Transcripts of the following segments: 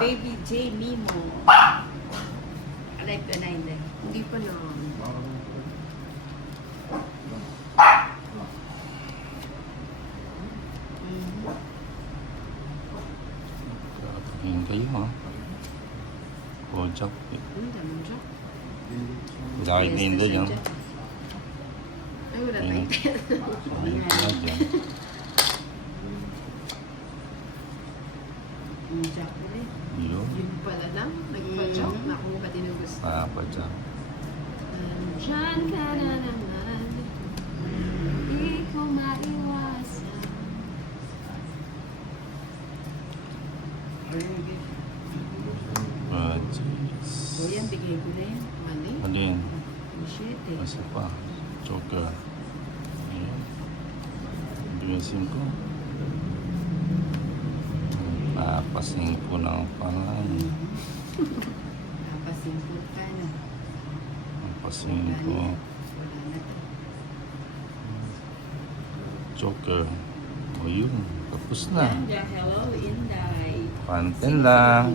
Baby J Mimo. Alive ka na, hindi? Hindi pa na. Tingin kayo ha. Kojak. Dami siya. Dahil na hindi yan. Ay, wala Ayun. tayo. Sabi ko na dyan. Jack ulit. Yun. Yun pala lang. Nagpa-joke. Naku, ba't yung gusto? Kojak. Diyan ka na naman. Hindi ko maiwasan. Jeez. O yan, bigay ko na yan. Mali. Ano yun? Shit eh. Kasi pa. Joker. Ayan. Bigasin ko. Papasing ko ng pangalan. Napasimpul ka na. Papasing ko. Wala na to. Joker. O yun. Tapos na. Yan, hello, Inday. Panten lang.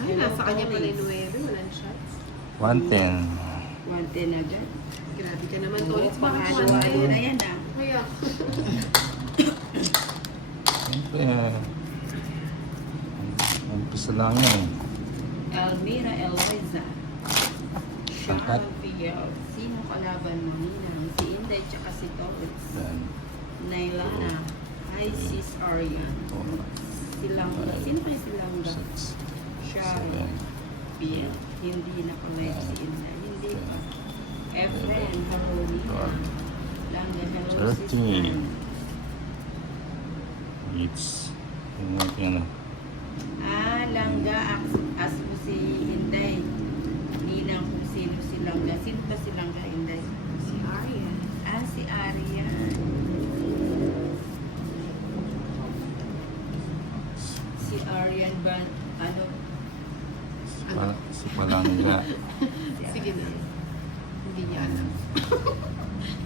Ay, nasa kanya pala yung 9. Walang shots. 110. 110 agad. Grabe ka naman, Oo, Tolits. Bakit pangalawa na 110? yan ah. Kaya. Siyempre, umpisa lang yan. Elmira Eloisa. Angkat. Sharon Figueroa. Sino kalaban mo, Ninang? Si Inday tsaka si Tolits. Yan. Nailana. Hi, Sis Arian. Silangga. Sino kayo Silangga? 6, Sharon. 7, Bill. Hindi nakalive si Inday. Hindi pa. Efren. Hello, Nina. Langga. Hello, 13. sister. It's yung natin ano. Langga. As mo si Inday. Ninang kung sino si Langga. Sino ba si Langga, Inday? Si Arya. Si Arian. Si Arian ba, ano? Si Palangga. Sige na. Hindi niya alam.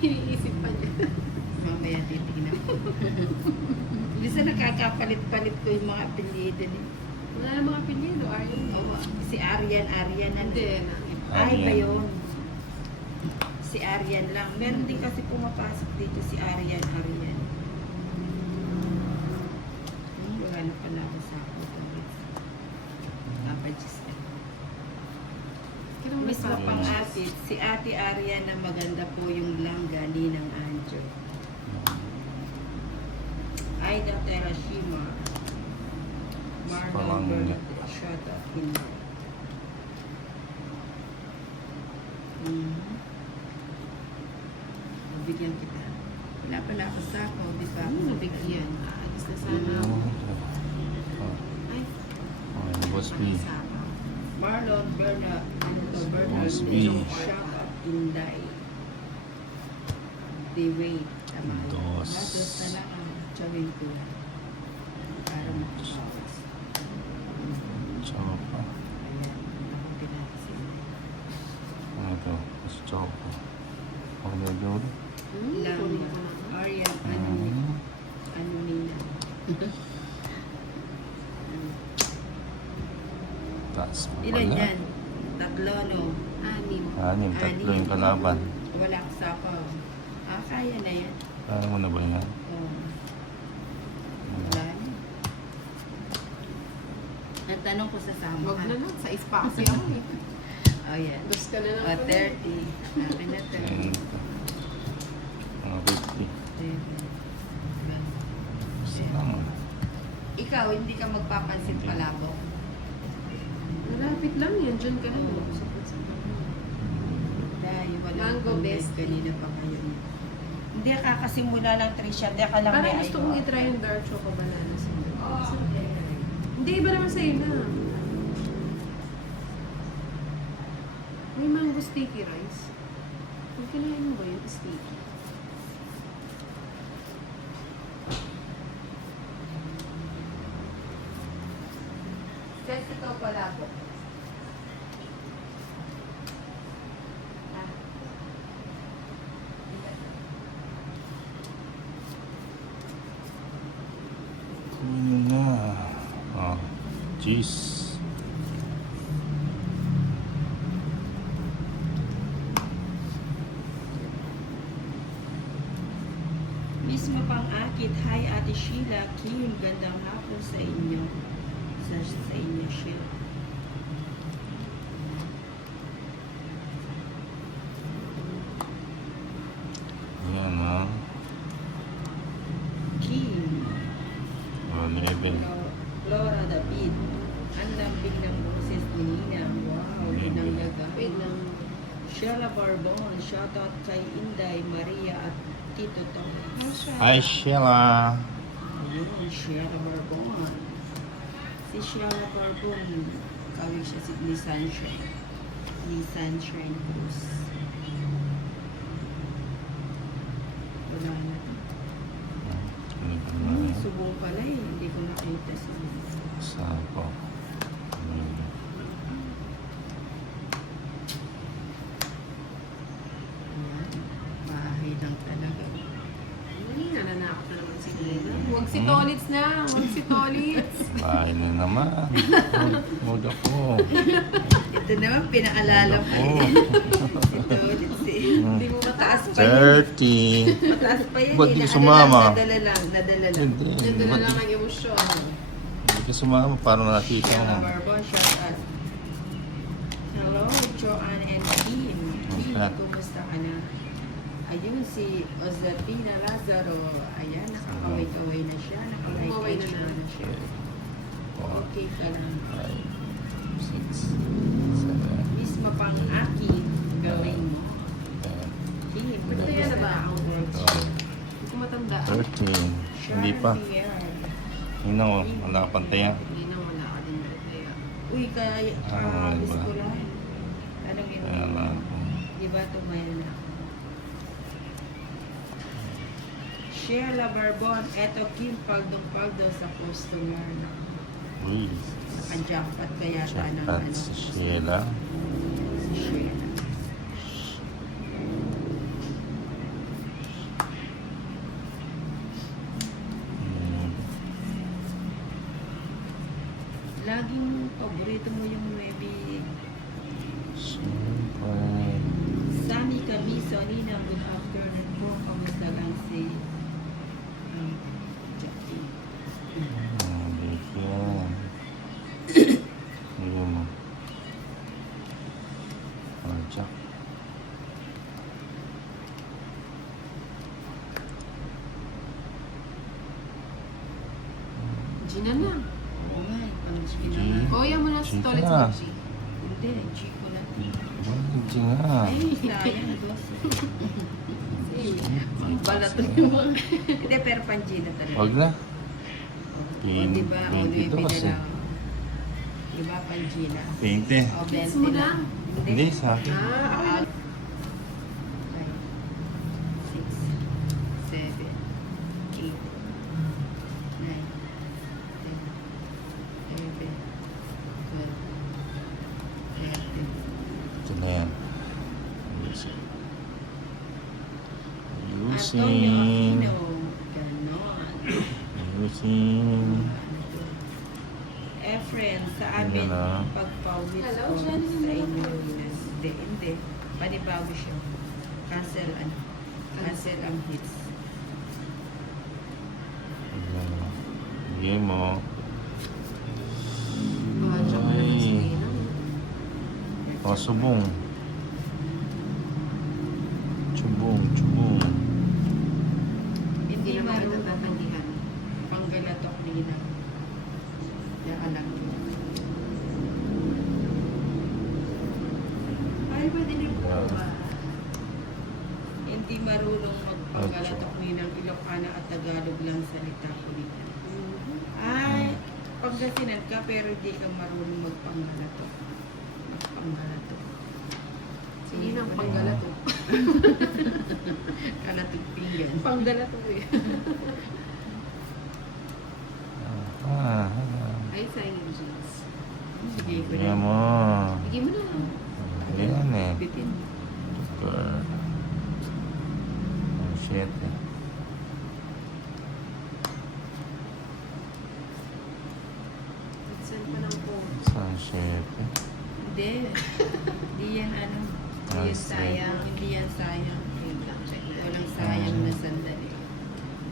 Iniisip pa niya. Mamaya titignan ko. Bisa nakakapalit-palit ko yung mga apelyido ni. Wala na mga pinilo, Arya. Oh, si Arian, Arian ano? Hindi na. Ay, ba Arian. yun? Si Arian lang. Meron din kasi pumapasok dito si Arian, Arian. Wala na pala ako sa ako. Papadjis na. Kailan mo Miss nasabi? Mapang-atit, si Ate Arian na maganda po yung langga ni ng Anjo. Aida Terashima. Marlon Palangga. Bernadette. Shut up. Hindi. Bigyan kita. Wala pala ako sa ako. Di ba? Ano nabigyan? Aalis na sana ako. Ay, Boss B. sama. Marlon Bernadette. Boss B. Shut up. Inday. The wait. Tama. Dos. Dos na lang ang chawin ko. Para makasawas. Chopa. Ayan. Ako pinakasin. Ano ito? Mas Chopa. Ako na ito ulit. Lang. Kunin ko na. Arian. Ano nina? Taas pa Ilan pala. yan? Tatlo, no? 6. Tatlo yung kalaban. Wala akong sapaw. Kaya na yan. Kaya mo na ba yan? Oh. Wala na. Nagtanong ko sa sama. Wag na lang. Sa espasyo ako eh. Oh, yan. Dos ka na lang. O, 30. Akin na 30. Mga 50. Isa lang. Ikaw, hindi ka magpapansin palabok. Malapit lang yan. Diyan ka na. Dahil wala Mango akong best. best. Kanina pa kayo. Hindi kakasimula ng Trisha. Hindi ka lang Parang may gusto ayaw. kong i-try yung dark choco banana sa'yo. Hindi, iba naman sa'yo na. May mango sticky rice. Kung kinain mo ba yung sticky? Just ito palabok. Cheese. Mismo pang akit, hi Ate Sheila, Kim, gandang hapon sa inyo. Sa inyo, Sheila. Ayan ha. Kim, Oh, level. Flora David, ang lambing ng boses ni Nina. Wow, binanggaga. Wait lang. Sheila Barbon, shoutout kay Inday, Maria at Tito Tom. Hi, Sheila. Ayun, Sheila Barbon. Si Sheila Barbon, kawin siya si ni Sunshine. Ni Sunshine Cruz. Wala na. Subong pala eh. Hindi ko nakita si Saan po? Ayan. Bahay lang talaga. Nananakot na naman si Glenna. Huwag si Tolits na. Huwag si Tolits. Bahay na naman. Huwag ako. Ito naman, pinaalala ko. Ito ulit si... Hindi mo mataas pa yun. 30. Mataas pa yun. Ba't eh. di ka Na- sumama? Nadala lang. Hindi. Nandun na Ba't lang ang emosyon. Hindi ka sumama para nakita Sheila mo. Barbon, shout out. Hello, Joanne and Kim. Kim, Okay. kumusta ka na? Ayun, si Ozapina Lazaro. Ayan, nakakaway-kaway na siya. Kumaway na Nakaway-kaway na siya. 4, Okay ka lang. 5, 6, 7, Mismo pang aki, gawin mo. 10, Kim, Ba't kaya na ba ang work? 12, Hindi ko matanda. 13. Hindi pa. Hindi na ko. Wala ka pantaya. Hindi na wala ka din kaya. Uy, kaya wala miss ba? ko lang. Anong yun? Kaya na. Di ba tumayo na ako? Sheila Barbon, eto Kim, paldong-paldo sa customer na. Uy. Naka-jackpot kaya ta ng At ano. si Sheila. Si Sheila. Hmm. Laging paborito mo yung maybe Siyempre. Sami Camiso, Nina, good afternoon po. Kamusta lang si Jackie? Bigyan. Bigyan mo. Jack. Gina na. Oo nga, pang G G. naman. O, yan mo na si Gina. Tolits mo, G. Hindi, G ko na. Hindi nga. Ay, sayang, boss. Balat na yung mga. Hindi, pero pang G na talaga. Wag na. O, diba? O, 22 nuebe na kasi. lang. Diba, pang G na. 20. O, Kids 20 mo na. lang. Hindi, sa akin. Ah, 5, 6, 7, 8, 9, 10, 11, 12, 13. Ito na yan. Ayusin. Antonio Ayusin. Aquino. Ganon. Ayusin. Efren, sa amin, Yan na. pagpawis Hello, ko Jenny. sa inyo. Hindi. Panibago siya. Cancel, cancel ang hits. Ayan. Bigyan mo. Bahadya ka na si Ay. Gina. Oh, subong. Subong, subong. Hindi Hindi na marunong makatatandihan. panggalatok nila. Yan lang. Ay, ba din yung hindi marunong magpanggalatok nilang Ilocana at Tagalog lang salita ko nila. Ay, Pangasinan ka pero hindi ka marunong magpanggalatok. Magpanggalatok. Sige nang panggalato. Kalatig pinggan. Panggalato eh. Ah, Ay, sayang yung jeans. Sige ko bigyan na. mo. Bigyan mo na. Ayan eh. Bitin. Super. Oh, shit eh. Send pa ng Siyempre. Hindi. Hindi yan ano. Ah, Yes, sayang. Hindi yan sayang. Wait lang, check na. Walang sayang na sandali.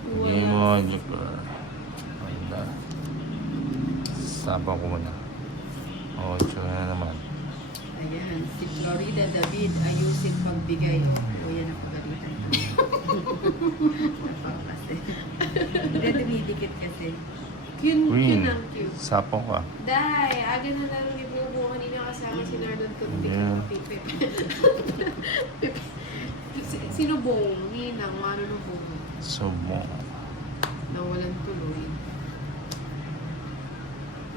Hindi mo, Jipper. Ayun na. Sabaw ko muna. O, tsura na naman. Ayan, si Florida David, ayusin pagbigay. O, yan ang pagalitan. Napakasi. Hindi, dumidikit kasi. Cute Queen. ang cute. Sapaw ka. Day, aga na laro ni Bubo. Kanina kasama si Nardon Toothpick Yeah. at Pipip. Sino Bong? Ninang, ano ng Bubo? Sumo. Nawalan tuloy.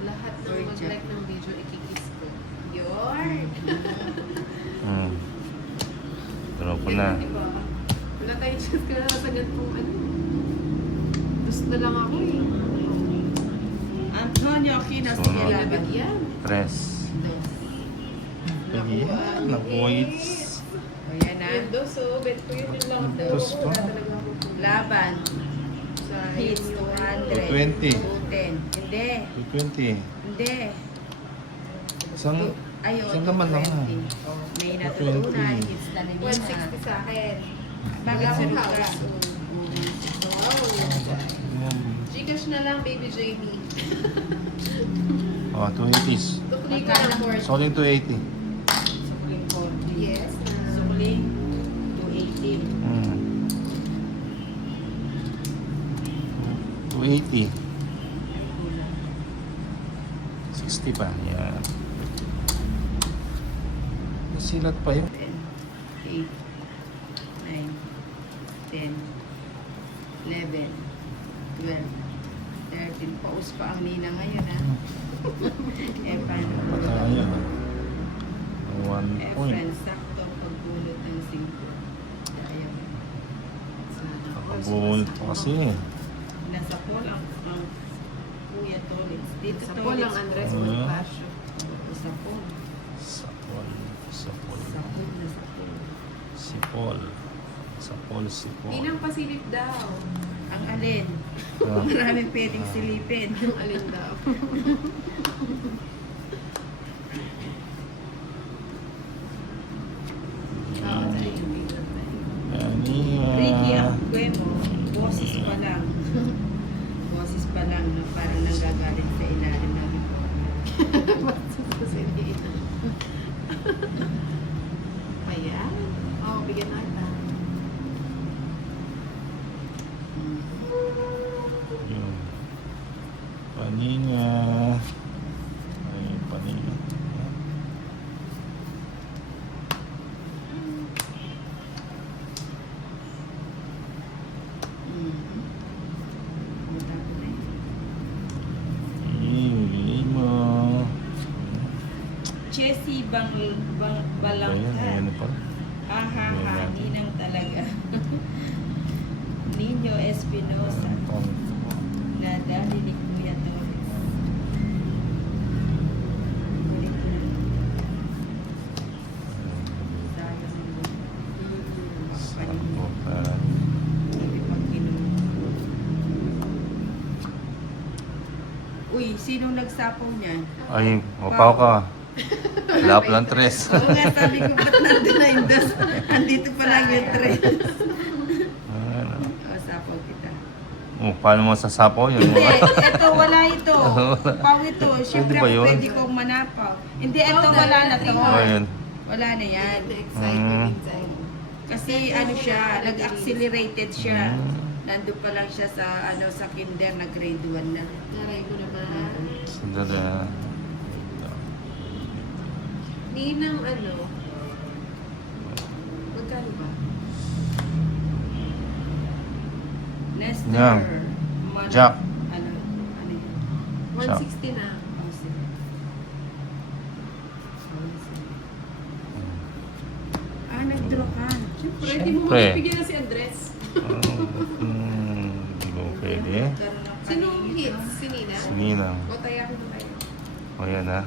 Lahat ng Or mag-like ng video, ikikis ko. York! Tulog ko na. Diba? Wala tayong chance ka na sa ganitong ano. Gusto na lang ako eh. Antonio Aquinas, Sunod. kailangan. Nabigyan. Tres. Nakuha. Nakuha it. O, yan na. Yun do, so bet ko yun lang daw. Dos pa. Wala talaga ako. Laban. Sa Hits, yung 200. 220. 210. Hindi. 20. Hindi. Isang, Ayun, isang naman lang. 220. Oh, may natutunan. 220. Hits na nila. 160 sa akin. Bakit Wala sa akong lugar? house. Wow. Gcash na lang, baby Jamie. Oh, 280s. Tukli ko na for Solid 280. Sukling 40. Yes. Sukling 280. 280. Ay, kulang. 60 pa. Yan. Nasilat pa yun. 10, 8, 9, 10, 11, 12, 13. Paus pa ang nina ngayon, ha? Eh, paano? Patayo. 1 Eh, point. friend, sakto ang pagbulot ng 5. Ayaw. Sana. Nakabunot pa kasi. Nasa pool ang Kuya Tolitz. Dito Sa Paul ang Andres Bonifacio. Sa pool. Sa Paul. Sa Paul. Sa pool na sa pool. Si Paul. Sa Paul, si Paul. Ninang pasilip daw. Ang alin. Ah. Maraming pwedeng silipin. Yung alin daw. Oo, tayo yung biglang tayo. Ricky Yan. Acuemo, boses pa lang. Boses pa lang na parang nagagalit sa ilalim ng uniforme. Ayan. Oo, bigyan na kita. Yun. Paninga. Ay, paninga. Tapos na yun. Hingin mo. Chessy Ayan, Balangka. ayan pa. Ahaha, ninang talaga. Nino Espinosa. Nadali ni Kuya Torres. Kulit ko na. Sayang mo. Makapanin. Hindi pag Uy, sinong nagsapaw niyan? Ay, mapaw ka. Lap lang tres. Oo nga, sabi ko, ba't nandun na yung dos? Andito pa lang yung tres. Ano? O, sapaw kita. Oh, paano mo sasapaw yun? Hindi, eto wala ito. Paw ito. Siyempre ba yun? pwede kong manapaw. Hindi, eto wala na to. Oh, yun. Wala na yan. Excited, excited. Kasi ano siya, nag-accelerated siya. Mm. Nandun pa lang siya sa sa kinder na grade 1 na. Naray ko naman. Sandala. Ninang ano? Magkano ba? Nestor. Yan. Man- Jack. Ano yan? 160 na. Oh, sige. Nag-draw ka. Siyempre, hindi mo Siyempre. mabibigyan na si Andres. Hindi ko pwede. Sinong hits? Si Nina? Sige na. O tayo ako na tayo. O yan ha.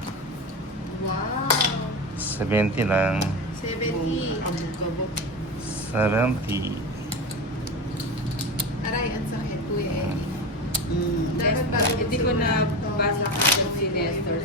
Wow! 70 lang. 70. Kabog-kabog. 70. Aray, ang sakit, Kuya Eddie. Mm. Dapat bago Hindi ko siguro na to. basa ka si Nestor.